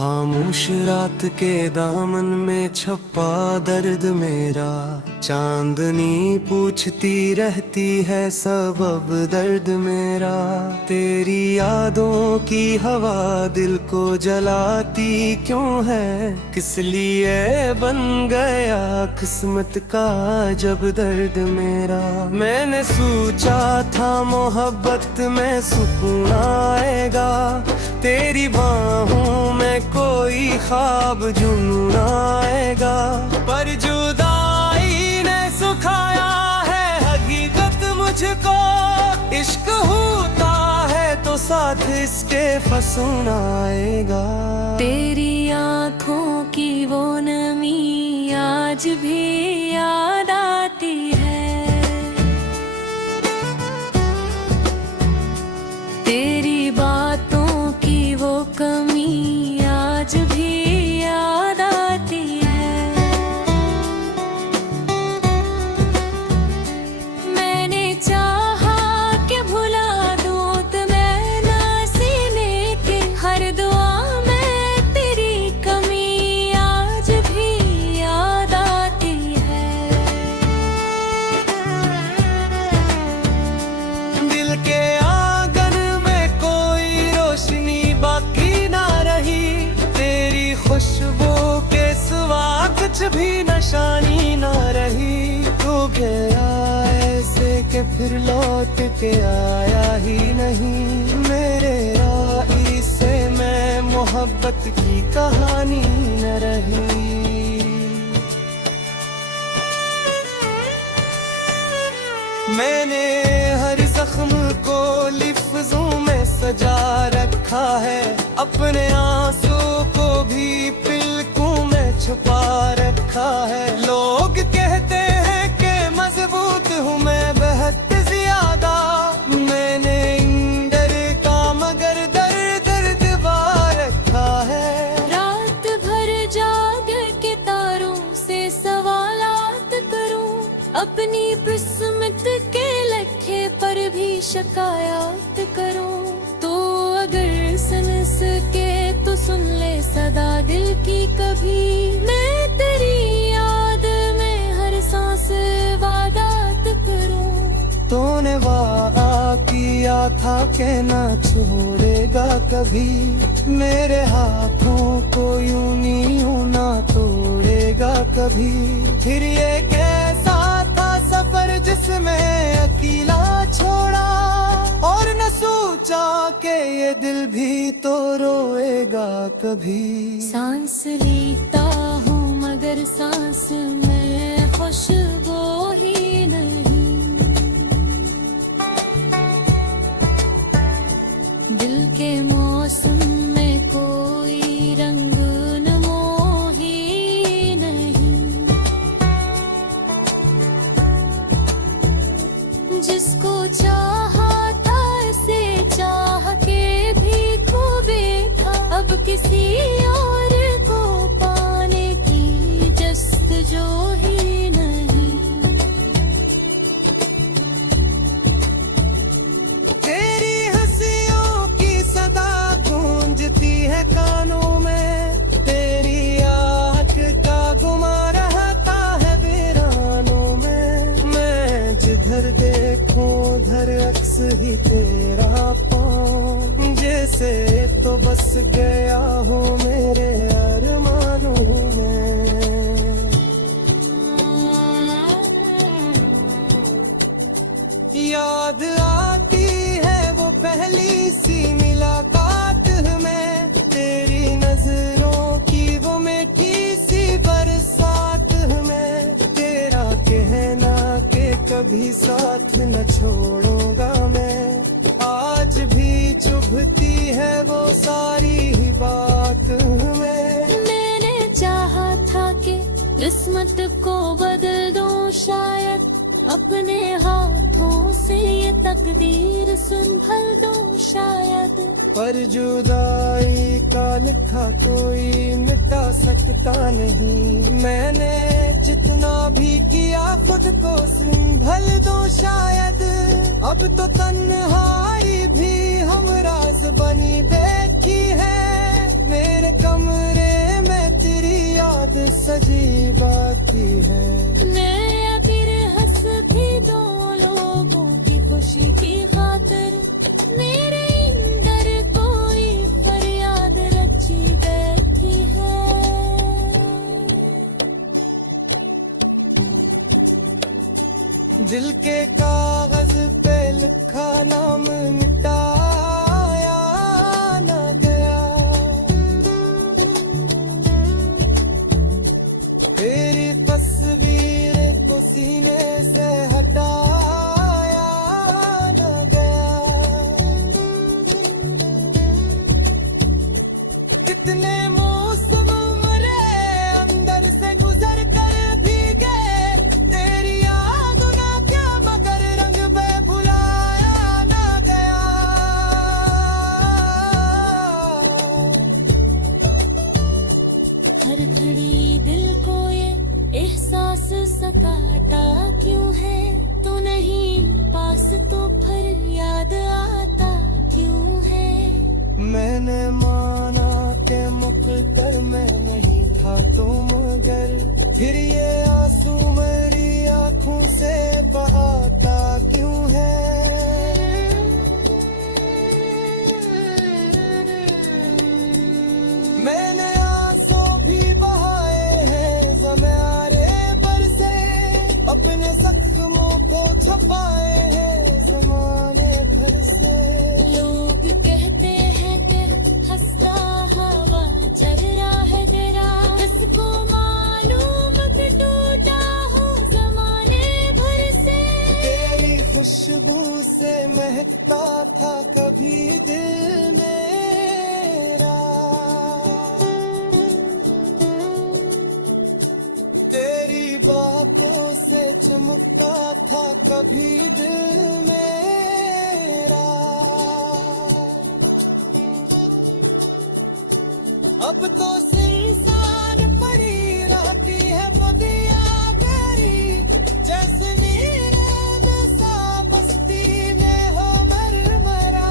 खामोश रात के दामन में छपा दर्द मेरा, चांदनी पूछती रहती है सबब दर्द मेरा। तेरी यादों की हवा दिल को जलाती क्यों है, किस लिए बन गया किस्मत का जब दर्द मेरा। मैंने सोचा था मोहब्बत में सुकून आएगा, तेरी बाहों में कोई ख्वाब जुनून आएगा। पर जुदाई ने सुखाया है हकीकत मुझको, इश्क होता है तो साथ इसके फसून आएगा। तेरी आँखों की वो नमी आज भी याद आती है, तेरी बातों की वो कमी आज भी याद आती है। मैंने चाहा कि भुला दूं तुम्हें ना सीने के, हर दुआ में तेरी कमी आज भी याद आती है। दिल के आंगन में कोई रोशनी बाकी ना रही, तेरी खुशबू के सिवा कुछ भी निशानी ना रही। तू गया ऐसे के फिर लौट के आया ही नहीं, मेरे राही से मैं मोहब्बत की कहानी न रही। मैंने हर जख्म को लिफ्ज़ों में सजा रखा है, अपने आंसू को भी पलकों में छुपा रखा है। लोग कहते हैं कि मजबूत हूँ मैं बहुत ज्यादा, मैंने इंदर का मगर दर्द दर्द बार रखा है। रात भर जाग के तारों से सवालात करूं, अपनी किस्मत के लखे पर भी शिकायत करूं। तो अगर सुन सके तो सुन ले सदा दिल की कभी, मैं तेरी याद में हर सांस वादात करूं। तूने वादा किया था कि ना छोड़ेगा कभी, मेरे हाथों को यूं नी यूं ना तोड़ेगा कभी। फिर ये कैसा था सफर जिसमें अकेला छोड़ा, और न सोचा कि ये दिल भी तो रोएगा कभी। सांस लेता हूँ मगर सांस में खुशबू ही नहीं, दिल के मौसम में कोई रंग नमो ही नहीं। जिसको चाहा था से चाह के भी खो बैठा, अब किसी और को पाने की जस्तजू ही नहीं। तेरी हंसियों की सदा गूंजती है कानों में, तेरी आँख का गुमा रहता है वीरानों में। मैं जिधर देखूं उधर अक्स ही तेरा पाऊं, जैसे तो बस गया हूँ मेरे अरमानों में। याद आती है वो पहली सी मुलाकात में, तेरी नजरों की वो मीठी सी बरसात में। तेरा कहना कि कभी साथ न छोड़ूंगा मैं, आज भी चुभती है वो सारी ही बात में। मैंने चाहा था कि किस्मत को बदल दूं शायद, अपने हाथों से ये तकदीर संभल दूं शायद। पर जुदाई का लिखा कोई मिटा सकता नहीं, मैंने जितना भी किया खुद को संभल दो शायद। अब तो तन्हाई भी हमराज बनी बैठी है, मेरे कमरे सजी बाकी है। मैं आखिर हंस भी दो लोगों की खुशी की खातिर, मेरे अंदर कोई फरियाद रची बैठी है। दिल के कागज पे लिखा नाम मिटाया न गया, तेरी तस्वीर को सीने से हटाया न गया। कितने मौसम मरे अंदर से गुजर कर भी गए, तेरी याद ना क्या मगर रंग पे भुलाया ना गया। हर घड़ी दिल को ये एहसास सताता क्यों है, तू नहीं पास तो फिर याद आता क्यों है। मैंने माना के मुकद्दर में नहीं था तो मगर फिर ये आंसू मेरी आंखों से बहाता क्यों है। मैंने आंसू भी बहाए हैं ज़माने पर से, अपने जख्मों को छुपाए हैं ज़माने भर से। लोग कहते हैं कि हंसता हवा चल रहा है तेरा, किसको मालूम कि टूटा हूँ ज़माने भर से। तेरी खुशबू से महकता था कभी दिल मेरा, तेरी बातों से चमकता था कभी दिल मेरा। अब तो इंसान परी रहती है बदिया करी, जैसे नीरद सा बस्ती में हो मरमरा।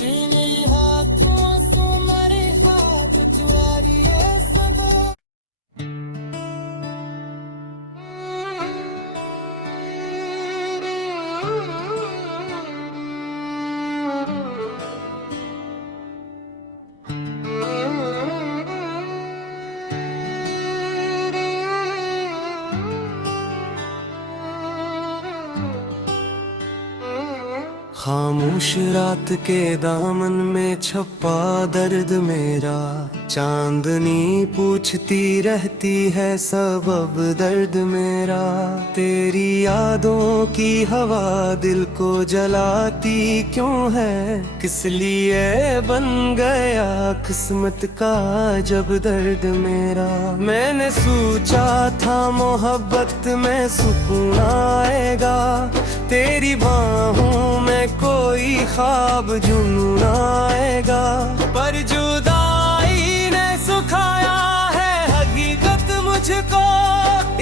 मेरे हाथों से मरे हाथ चुरारिए सब। खामोश रात के दामन में छपा दर्द मेरा, चांदनी पूछती रहती है सबब दर्द मेरा। तेरी यादों की हवा दिल को जलाती क्यों है, किस लिए बन गया किस्मत का जब दर्द मेरा। मैंने सोचा था मोहब्बत में सुकून आएगा, तेरी बाहों में कोई ख्वाब जुनून आएगा। पर जुदाई ने सुखाया है हकीकत मुझको,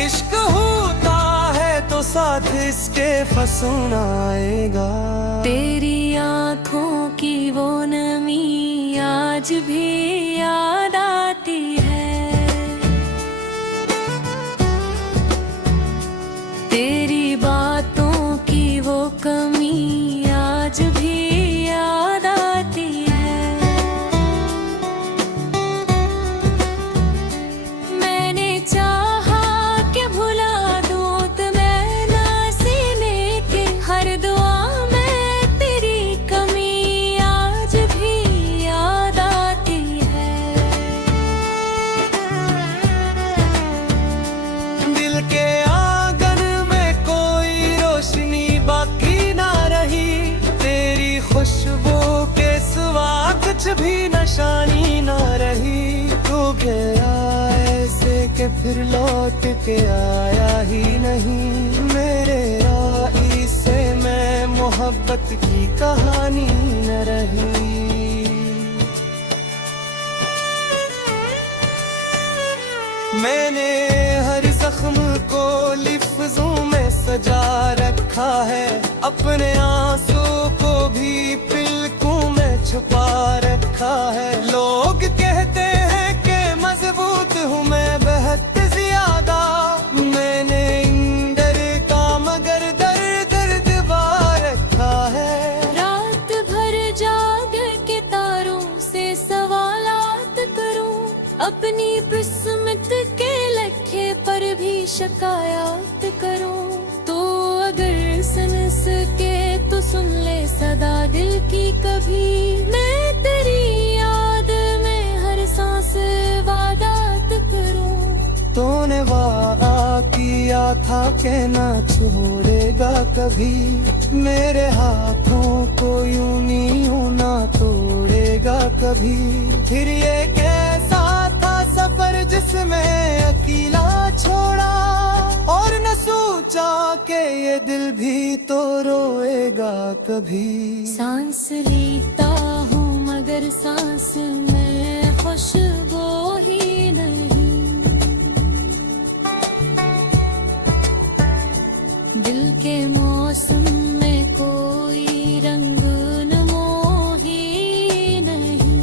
इश्क होता है तो साथ इसके फसून आएगा। तेरी आँखों की वो नमी आज भी याद आती है, तेरी बातों की वो कमी आज भी याद आती है। मैंने चाहा कि भुला दूं तो मैं ना सीने के, हर दुआ में तेरी कमी आज भी याद आती है। दिल के आंगन में कोई रोशनी बाकी ना रही, तेरी खुशबू के सिवा कुछ भी निशानी ना रही। तू गया ऐसे के फिर लौट के आया ही नहीं, मेरे राही से मैं मोहब्बत की कहानी न रही। मैंने हर जख्म को लिफ्ज़ों में सजा रखा है, अपने आंसू को भी पलकों में छुपा रखा है। लोग कहते हैं कि मजबूत हूँ मैं बहुत ज्यादा, मैंने इंदर का मगर दर्द दबा रखा है। रात भर जाग के तारों से सवालात करूं, अपनी किस्मत के लखे पर भी शिकायत करूं। तो अगर सुन सके तो सुन ले सदा दिल की कभी, मैं तेरी याद में हर सांस वादात करूं। तूने वादा किया था कि ना छोड़ेगा कभी, मेरे हाथों को यूं यूं ना तोड़ेगा कभी। फिर ये कैसा था सफर जिसमें अकेला छोड़ा, और न सोचा कि ये दिल भी तो रोएगा कभी। सांस लेता हूँ मगर सांस में खुशबू ही नहीं, दिल के मौसम में कोई रंग नमो ही नहीं।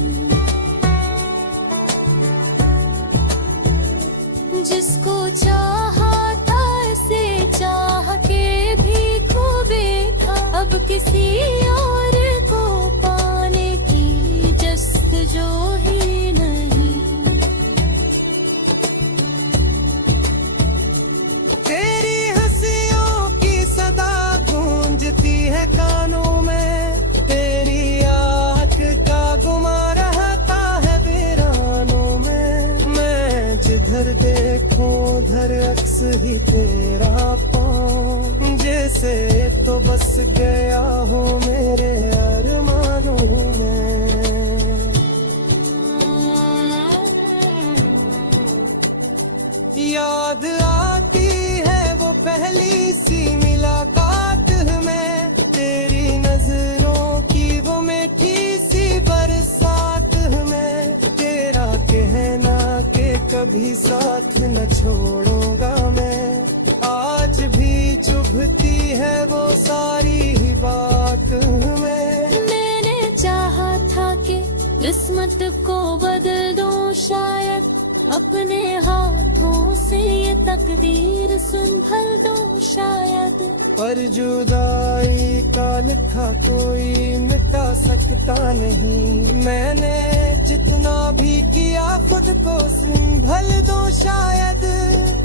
जिसको चाहा था से चाह के भी खो बैठा, अब किसी और को पाने की जस्तजू ही नहीं। तेरी हंसियों की सदा गूंजती है कानों में, तेरी आँख का गुमा रहता है वीरानों में। मैं जिधर देखूं उधर अक्स ही तेरा पाऊं, जैसे तो बस गया हूँ मेरे अरमानों में। याद आती है वो पहली सी मुलाकात में, तेरी नजरों की वो मीठी सी बरसात में। तेरा कहना कि कभी साथ न छोड़ूंगा मैं, आज भी चुभती है वो सारी ही बात में। मैंने चाहा था कि किस्मत को बदल दूं शायद, अपने हाथों से ये तकदीर संभल दूं शायद। पर जुदाई का लिखा कोई मिटा सकता नहीं, मैंने जितना भी किया खुद को संभल दो शायद।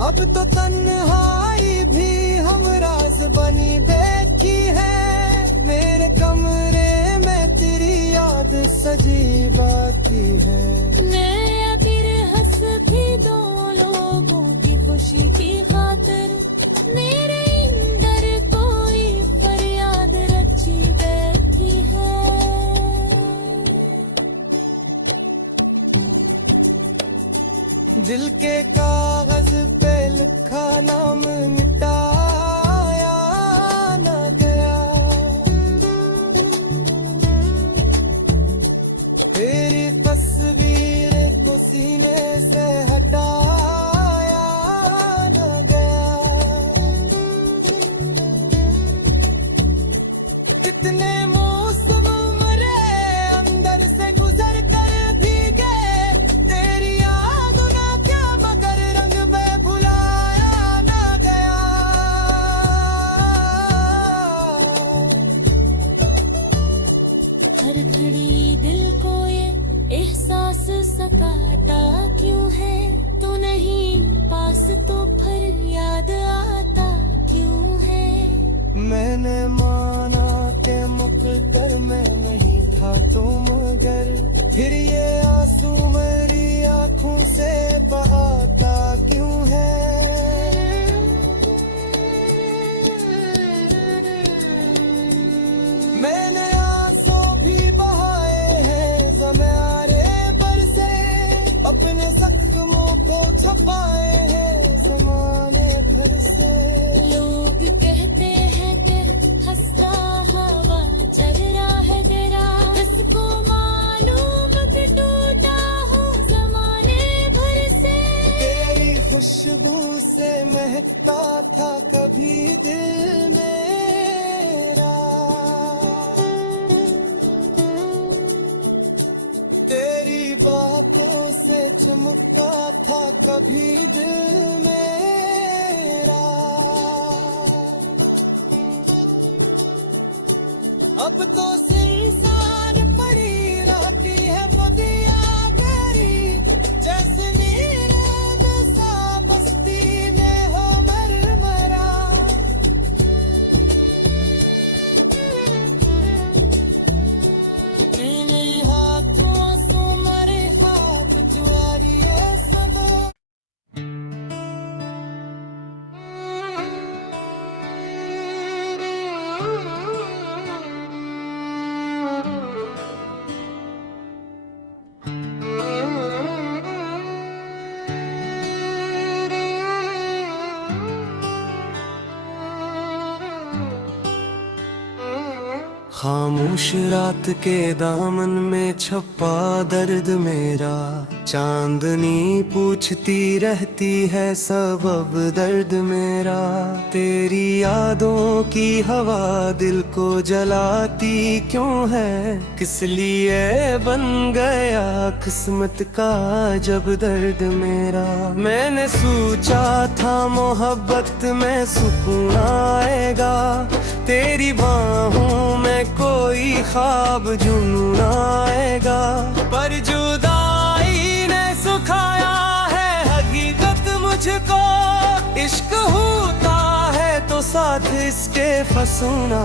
अब तो तन्हाई भी हमराज बनी बैठी है, मेरे कमरे में तेरी याद सजी बाकी है। मैं फिर हंस भी दो लोगों की खुशी की खातिर, मेरे अंदर कोई फरियाद रची बैठी है। दिल के कागज पे लिखा नाम मिटाया न गया, तेरी तस्वीर को सीने से हटाया न गया। कितने मौसम मरे अंदर से गुजर कर भी गए, तेरी याद ना क्या मगर रंग में भुलाया ना गया। हर घड़ी दिल को ये एहसास सताता क्यों है, तू नहीं पास तो फिर याद आता क्यों है। मैंने माना के मुकद्दर में नहीं था तो मगर, फिर ये आंसू मेरी आंखों से बहाता क्यों है। मैंने आंसू भी बहाए हैं ज़माने पर से, अपने जख्मों को छुपाए हैं ज़माने भर से। लोग कहते हैं कि हंसता हवा चल रहा है तेरा, किसको मालूम कि टूटा हूँ ज़माने भर से। तेरी खुशबू से महकता था कभी दिल मेरा, से चमकता था कभी दिल मेरा, अब तो इंसान पड़ी रहती है बदिया गरी, जैसे नीरद सा बस्ती में हो मरमरा। नीली हाथों से मेरे ख्वाब चुराए सब। खामोश रात के दामन में छपा दर्द मेरा, चांदनी पूछती रहती है सबब दर्द मेरा। तेरी यादों की हवा दिल को जलाती क्यों है, किस लिए बन गया किस्मत का जब दर्द मेरा। मैंने सोचा था मोहब्बत में सुकून आएगा, तेरी बाहों में कोई ख्वाब जुनून आएगा, पर जुदाई ने सुखाया है हकीकत मुझको। इश्क होता है तो साथ इसके फसूना।